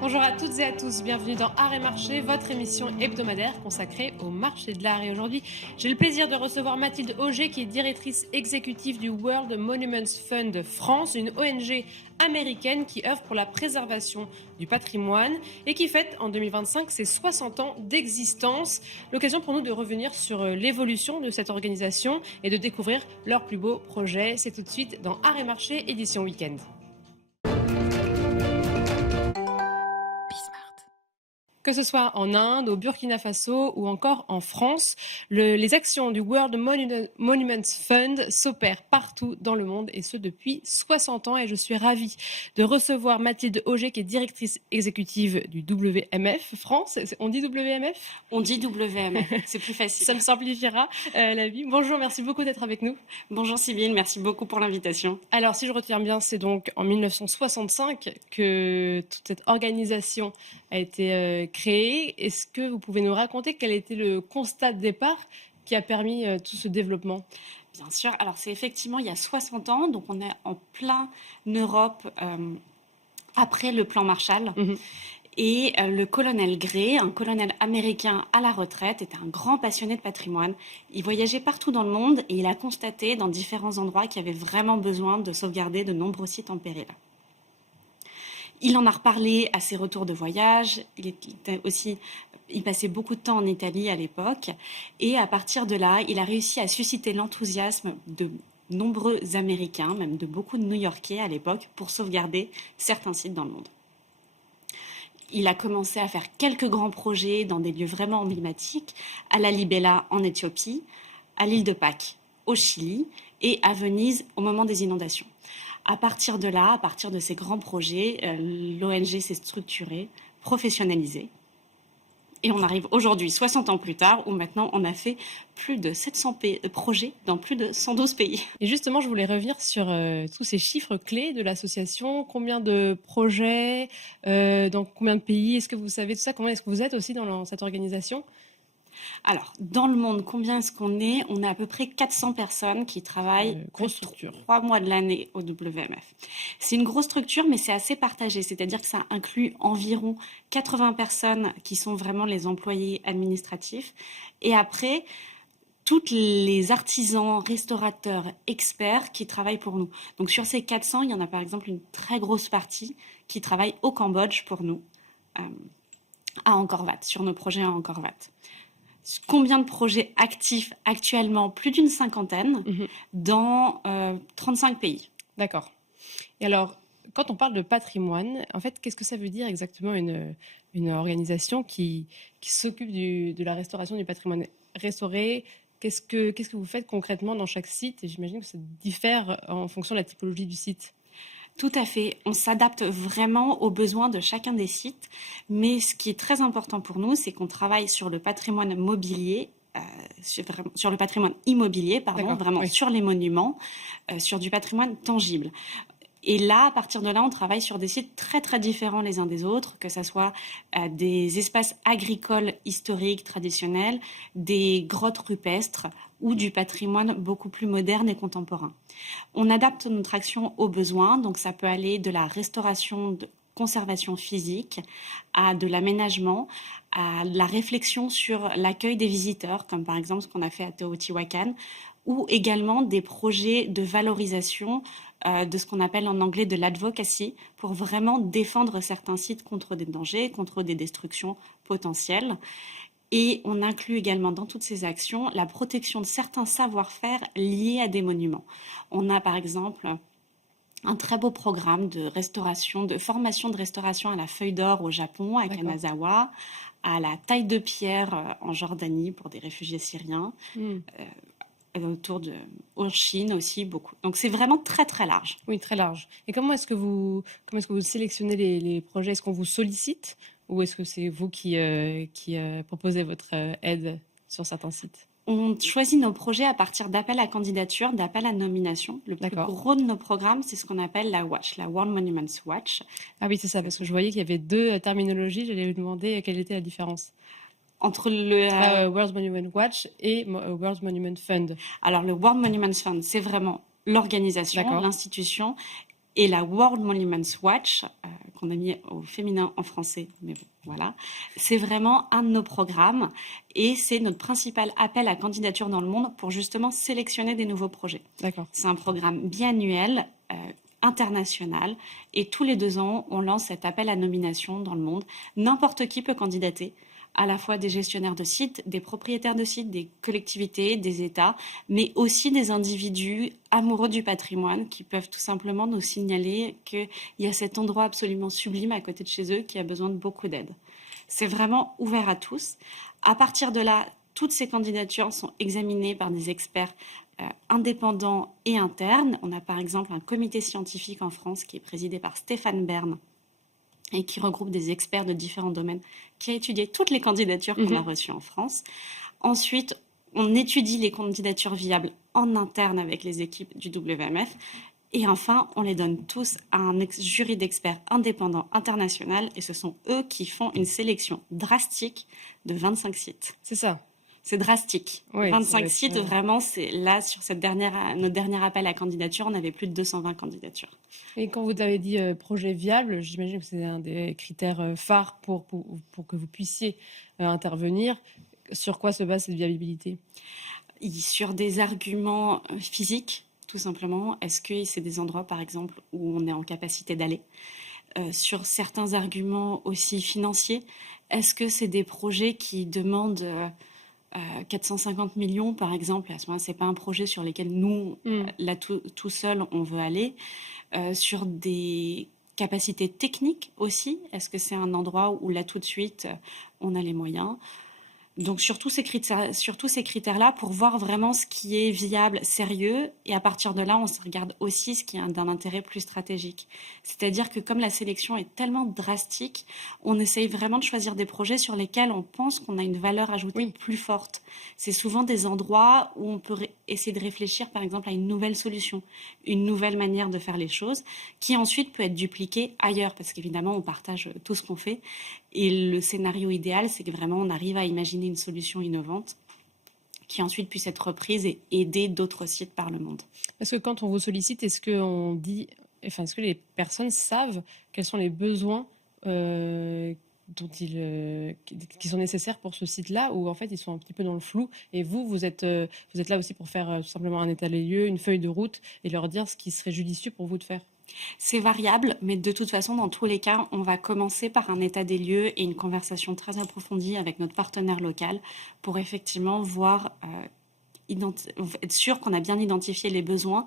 Bonjour à toutes et à tous, bienvenue dans Art et Marché, votre émission hebdomadaire consacrée au marché de l'art. Et aujourd'hui, j'ai le plaisir de recevoir Mathilde Auger, qui est directrice exécutive du World Monuments Fund France, une ONG américaine qui œuvre pour la préservation du patrimoine et qui fête en 2025 ses 60 ans d'existence. L'occasion pour nous de revenir sur l'évolution de cette organisation et de découvrir leurs plus beaux projets. C'est tout de suite dans Art et Marché, édition week-end. Que ce soit en Inde, au Burkina Faso ou encore en France, les actions du World Monuments Fund s'opèrent partout dans le monde et ce depuis 60 ans. Et je suis ravie de recevoir Mathilde Auger, qui est directrice exécutive du WMF France. On dit WMF ? On dit WMF, c'est plus facile. Ça me simplifiera la vie. Bonjour, merci beaucoup d'être avec nous. Bonjour Sybille, merci beaucoup pour l'invitation. Alors, si je retiens bien, c'est donc en 1965 que toute cette organisation a été créée. Est-ce que vous pouvez nous raconter quel était le constat de départ qui a permis tout ce développement ? Bien sûr, alors c'est effectivement il y a 60 ans, donc on est en plein Europe après le plan Marshall. Et le colonel Gray, un colonel américain à la retraite, était un grand passionné de patrimoine. Il voyageait partout dans le monde et il a constaté dans différents endroits qu'il y avait vraiment besoin de sauvegarder de nombreux sites en péril. Il en a reparlé à ses retours de voyage. Il passait beaucoup de temps en Italie à l'époque. Et à partir de là, il a réussi à susciter l'enthousiasme de nombreux Américains, même de beaucoup de New-Yorkais à l'époque, pour sauvegarder certains sites dans le monde. Il a commencé à faire quelques grands projets dans des lieux vraiment emblématiques, à la Libella en Éthiopie, à l'île de Pâques au Chili et à Venise au moment des inondations. À partir de là, à partir de ces grands projets, l'ONG s'est structurée, professionnalisée. Et on arrive aujourd'hui, 60 ans plus tard, où maintenant on a fait plus de 700 projets dans plus de 112 pays. Et justement, je voulais revenir sur tous ces chiffres clés de l'association. Combien de projets, dans combien de pays ? Est-ce que vous savez tout ça ? Comment est-ce que vous êtes aussi dans cette organisation ? Alors, dans le monde, combien est-ce qu'on est ? On a à peu près 400 personnes qui travaillent grosse structure. 3 mois de l'année au WMF. C'est une grosse structure, mais c'est assez partagé. C'est-à-dire que ça inclut environ 80 personnes qui sont vraiment les employés administratifs. Et après, tous les artisans, restaurateurs, experts qui travaillent pour nous. Donc, sur ces 400, il y en a par exemple une très grosse partie qui travaille au Cambodge pour nous, à Angkor Wat, sur nos projets à Angkor Wat. Combien de projets actifs actuellement ? Plus d'une cinquantaine dans 35 pays. D'accord. Et alors, quand on parle de patrimoine, en fait, qu'est-ce que ça veut dire exactement une organisation qui s'occupe de la restauration du patrimoine restauré ? Qu'est-ce que vous faites concrètement dans chaque site ? Et j'imagine que ça diffère en fonction de la typologie du site. Tout à fait. On s'adapte vraiment aux besoins de chacun des sites. Mais ce qui est très important pour nous, c'est qu'on travaille sur le patrimoine mobilier, sur le patrimoine immobilier, vraiment oui. Sur les monuments, sur du patrimoine tangible. Et là, à partir de là, on travaille sur des sites très, très différents les uns des autres, que ce soit des espaces agricoles historiques, traditionnels, des grottes rupestres ou du patrimoine beaucoup plus moderne et contemporain. On adapte notre action aux besoins, donc ça peut aller de la restauration, de conservation physique, à de l'aménagement, à la réflexion sur l'accueil des visiteurs, comme par exemple ce qu'on a fait à Teotihuacan, ou également des projets de valorisation de ce qu'on appelle en anglais de l'advocacy, pour vraiment défendre certains sites contre des dangers, contre des destructions potentielles. Et on inclut également dans toutes ces actions la protection de certains savoir-faire liés à des monuments. On a par exemple un très beau programme de restauration, de formation de restauration à la feuille d'or au Japon, à Kanazawa, à la taille de pierre en Jordanie pour des réfugiés syriens. En Chine aussi beaucoup. Donc c'est vraiment très très large. Oui, très large. Et comment est-ce que vous sélectionnez les projets ? Est-ce qu'on vous sollicite ou est-ce que c'est vous qui proposez votre aide sur certains sites ? On choisit nos projets à partir d'appels à candidature, d'appels à nomination. Le plus gros de nos programmes, c'est ce qu'on appelle la Watch, la World Monuments Watch. Ah oui, c'est ça, parce que je voyais qu'il y avait deux terminologies. J'allais vous demander quelle était la différence. Entre le, World Monument Watch et World Monument Fund. Alors, le World Monuments Fund, c'est vraiment l'organisation, D'accord. l'institution, et la World Monuments Watch, qu'on a mis au féminin en français, mais bon, voilà, c'est vraiment un de nos programmes et c'est notre principal appel à candidature dans le monde pour justement sélectionner des nouveaux projets. D'accord. C'est un programme biannuel, international, et tous les 2 ans, on lance cet appel à nomination dans le monde. N'importe qui peut candidater, à la fois des gestionnaires de sites, des propriétaires de sites, des collectivités, des États, mais aussi des individus amoureux du patrimoine qui peuvent tout simplement nous signaler qu'il y a cet endroit absolument sublime à côté de chez eux qui a besoin de beaucoup d'aide. C'est vraiment ouvert à tous. À partir de là, toutes ces candidatures sont examinées par des experts indépendants et internes. On a par exemple un comité scientifique en France qui est présidé par Stéphane Bern et qui regroupe des experts de différents domaines, qui a étudié toutes les candidatures qu'on a reçues en France. Ensuite, on étudie les candidatures viables en interne avec les équipes du WMF. Et enfin, on les donne tous à un jury d'experts indépendants international, et ce sont eux qui font une sélection drastique de 25 sites. C'est ça. C'est drastique. Oui, 25 sites, vraiment, c'est là, sur notre dernier appel à candidature, on avait plus de 220 candidatures. Et quand vous avez dit projet viable, j'imagine que c'est un des critères phares pour que vous puissiez intervenir. Sur quoi se base cette viabilité? Sur des arguments physiques, tout simplement. Est-ce que c'est des endroits, par exemple, où on est en capacité d'aller? Sur certains arguments aussi financiers, est-ce que c'est des projets qui demandent 450 millions, par exemple? À ce moment-là, ce n'est pas un projet sur lequel nous, là, tout seul, on veut aller. Sur des capacités techniques aussi, est-ce que c'est un endroit où là, tout de suite, on a les moyens? Donc, sur tous ces critères-là, pour voir vraiment ce qui est viable, sérieux, et à partir de là, on se regarde aussi ce qui est d'un intérêt plus stratégique. C'est-à-dire que comme la sélection est tellement drastique, on essaye vraiment de choisir des projets sur lesquels on pense qu'on a une valeur ajoutée plus forte. C'est souvent des endroits où on peut essayer de réfléchir, par exemple, à une nouvelle solution, une nouvelle manière de faire les choses, qui ensuite peut être dupliquée ailleurs, parce qu'évidemment, on partage tout ce qu'on fait. Et le scénario idéal, c'est que vraiment on arrive à imaginer une solution innovante qui ensuite puisse être reprise et aider d'autres sites par le monde. Parce que quand on vous sollicite, est-ce que les personnes savent quels sont les besoins qui sont nécessaires pour ce site-là, ou en fait ils sont un petit peu dans le flou, et vous êtes là aussi pour faire tout simplement un état des lieux, une feuille de route, et leur dire ce qui serait judicieux pour vous de faire? C'est variable, mais de toute façon, dans tous les cas, on va commencer par un état des lieux et une conversation très approfondie avec notre partenaire local pour effectivement voir, être sûr qu'on a bien identifié les besoins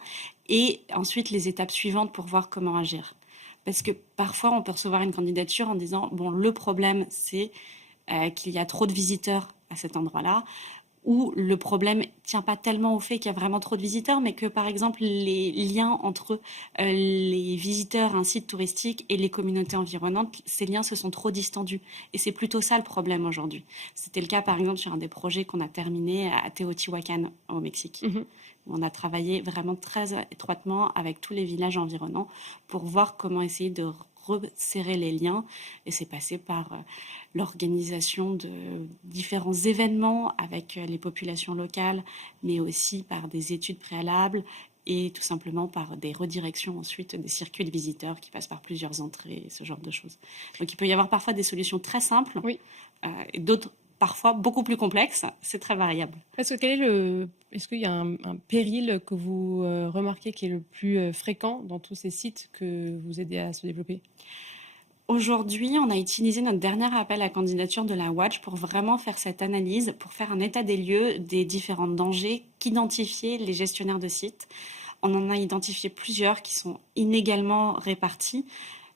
et ensuite les étapes suivantes pour voir comment agir. Parce que parfois, on peut recevoir une candidature en disant, bon, le problème, c'est qu'il y a trop de visiteurs à cet endroit-là, où le problème ne tient pas tellement au fait qu'il y a vraiment trop de visiteurs, mais que, par exemple, les liens entre les visiteurs, un site touristique, et les communautés environnantes, ces liens se sont trop distendus. Et c'est plutôt ça le problème aujourd'hui. C'était le cas, par exemple, sur un des projets qu'on a terminé à Teotihuacan, au Mexique. On a travaillé vraiment très étroitement avec tous les villages environnants pour voir comment essayer de resserrer les liens, et c'est passé par l'organisation de différents événements avec les populations locales, mais aussi par des études préalables et tout simplement par des redirections ensuite des circuits de visiteurs qui passent par plusieurs entrées, ce genre de choses. Donc il peut y avoir parfois des solutions très simples, et d'autres parfois beaucoup plus complexes. C'est très variable. Est-ce qu'il y a un péril que vous remarquez qui est le plus fréquent dans tous ces sites que vous aidez à se développer? Aujourd'hui, on a utilisé notre dernier appel à candidature de la Watch pour vraiment faire cette analyse, pour faire un état des lieux des différents dangers qu'identifiaient les gestionnaires de sites. On en a identifié plusieurs qui sont inégalement répartis,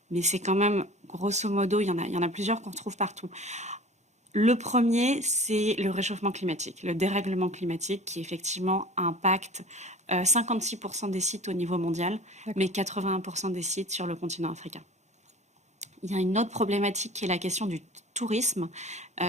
mais c'est quand même, grosso modo, il y en a plusieurs qu'on retrouve partout. Le premier, c'est le réchauffement climatique, le dérèglement climatique qui effectivement impacte 56% des sites au niveau mondial, mais 81% des sites sur le continent africain. Il y a une autre problématique qui est la question du tourisme,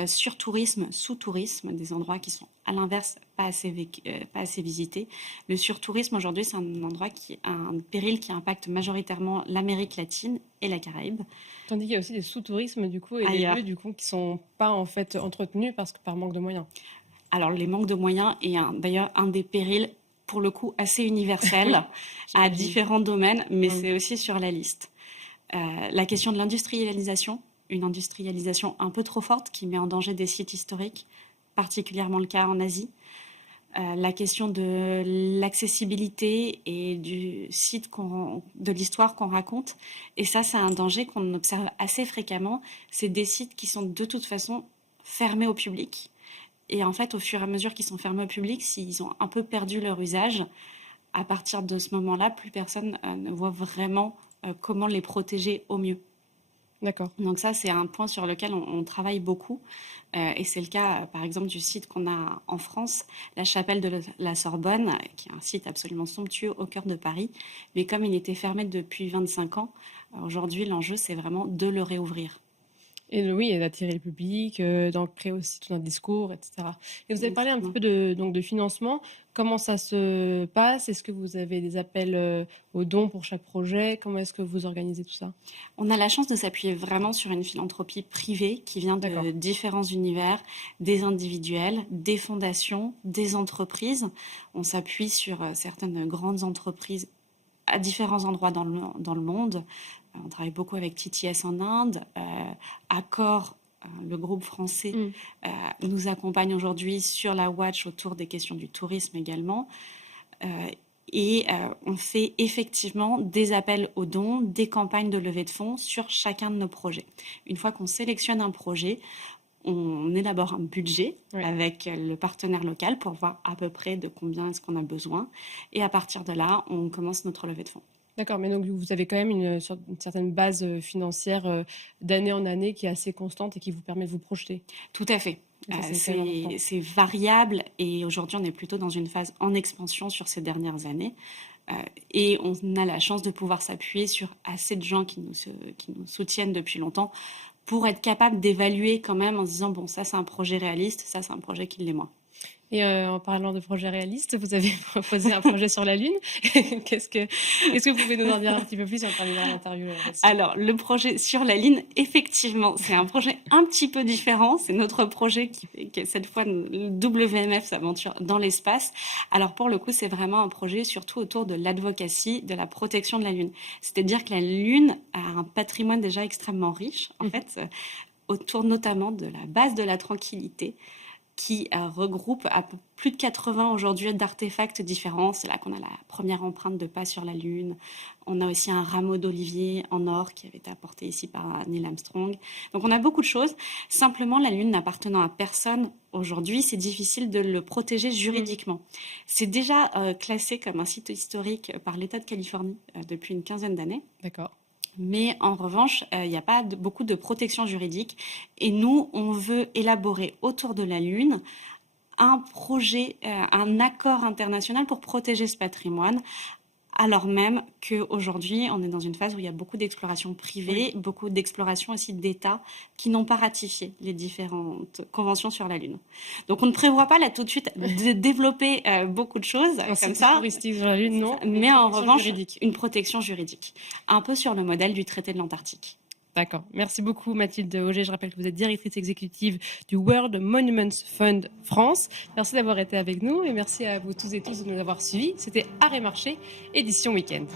surtourisme, sous-tourisme, des endroits qui sont à l'inverse pas assez visités. Le surtourisme aujourd'hui, c'est un péril qui impacte majoritairement l'Amérique latine et la Caraïbe. Tandis qu'il y a aussi des sous-tourismes du coup et des Ailleurs. lieux du coup qui sont pas en fait entretenus parce que par manque de moyens. Alors, les manques de moyens est d'ailleurs un des périls, pour le coup, assez universel à J'imagine. différents domaines, mais Mm. c'est aussi sur la liste. La question de l'industrialisation, une industrialisation un peu trop forte qui met en danger des sites historiques, particulièrement le cas en Asie. La question de l'accessibilité et de l'histoire qu'on raconte. Et ça, c'est un danger qu'on observe assez fréquemment. C'est des sites qui sont de toute façon fermés au public. Et en fait, au fur et à mesure qu'ils sont fermés au public, s'ils ont un peu perdu leur usage, à partir de ce moment-là, plus personne ne voit vraiment comment les protéger au mieux. D'accord. Donc ça, c'est un point sur lequel on travaille beaucoup. Et c'est le cas, par exemple, du site qu'on a en France, la chapelle de la Sorbonne, qui est un site absolument somptueux au cœur de Paris. Mais comme il était fermé depuis 25 ans, aujourd'hui, l'enjeu, c'est vraiment de le réouvrir. Oui, et d'attirer le public, d'en créer aussi tout un discours, etc. Et vous avez parlé un petit Exactement. peu de financement. Comment ça se passe? Est-ce que vous avez des appels aux dons pour chaque projet? Comment est-ce que vous organisez tout ça? On a la chance de s'appuyer vraiment sur une philanthropie privée qui vient D'accord. de différents univers, des individuels, des fondations, des entreprises. On s'appuie sur certaines grandes entreprises à différents endroits dans le monde. On travaille beaucoup avec TTS en Inde, Accor, le groupe français, Mm. nous accompagne aujourd'hui sur la Watch autour des questions du tourisme également. On fait effectivement des appels aux dons, des campagnes de levée de fonds sur chacun de nos projets. Une fois qu'on sélectionne un projet, on élabore un budget Ouais. avec le partenaire local pour voir à peu près de combien est-ce qu'on a besoin. Et à partir de là, on commence notre levée de fonds. D'accord, mais donc vous avez quand même une certaine base financière d'année en année qui est assez constante et qui vous permet de vous projeter. Tout à fait. Et ça, c'est quand même important. C'est variable et aujourd'hui, on est plutôt dans une phase en expansion sur ces dernières années. Et on a la chance de pouvoir s'appuyer sur assez de gens qui nous soutiennent depuis longtemps pour être capable d'évaluer quand même en se disant, bon, ça c'est un projet réaliste, ça c'est un projet qui l'est moins. Et en parlant de projets réalistes, vous avez proposé un projet sur la Lune. Est-ce que vous pouvez nous en dire un petit peu plus? On terminera l'interview là-dessus. Alors, le projet sur la ligne, effectivement, c'est un projet un petit peu différent. C'est notre projet qui est cette fois le WMF s'aventure dans l'espace. Alors, pour le coup, c'est vraiment un projet surtout autour de l'advocacy, de la protection de la Lune. C'est-à-dire que la Lune a un patrimoine déjà extrêmement riche, en fait, autour notamment de la base de la tranquillité, qui regroupe plus de 80 aujourd'hui d'artefacts différents. C'est là qu'on a la première empreinte de pas sur la Lune. On a aussi un rameau d'olivier en or qui avait été apporté ici par Neil Armstrong. Donc on a beaucoup de choses. Simplement, la Lune n'appartenant à personne aujourd'hui, c'est difficile de le protéger juridiquement. C'est déjà classé comme un site historique par l'État de Californie depuis une quinzaine d'années. D'accord. Mais en revanche, il n'y a pas beaucoup de protection juridique. Et nous, on veut élaborer autour de la Lune un projet, un accord international pour protéger ce patrimoine, alors même qu'aujourd'hui, on est dans une phase où il y a beaucoup d'exploration privée, beaucoup d'exploration aussi d'États qui n'ont pas ratifié les différentes conventions sur la Lune. Donc on ne prévoit pas là tout de suite de développer beaucoup de choses comme ça. Touristique sur la Lune, non. Mais en revanche, juridique. une protection juridique. Un peu sur le modèle du traité de l'Antarctique. D'accord. Merci beaucoup Mathilde Auger. Je rappelle que vous êtes directrice exécutive du World Monuments Fund France. Merci d'avoir été avec nous et merci à vous tous et tous de nous avoir suivis. C'était Arrêt Marché, édition Week-end.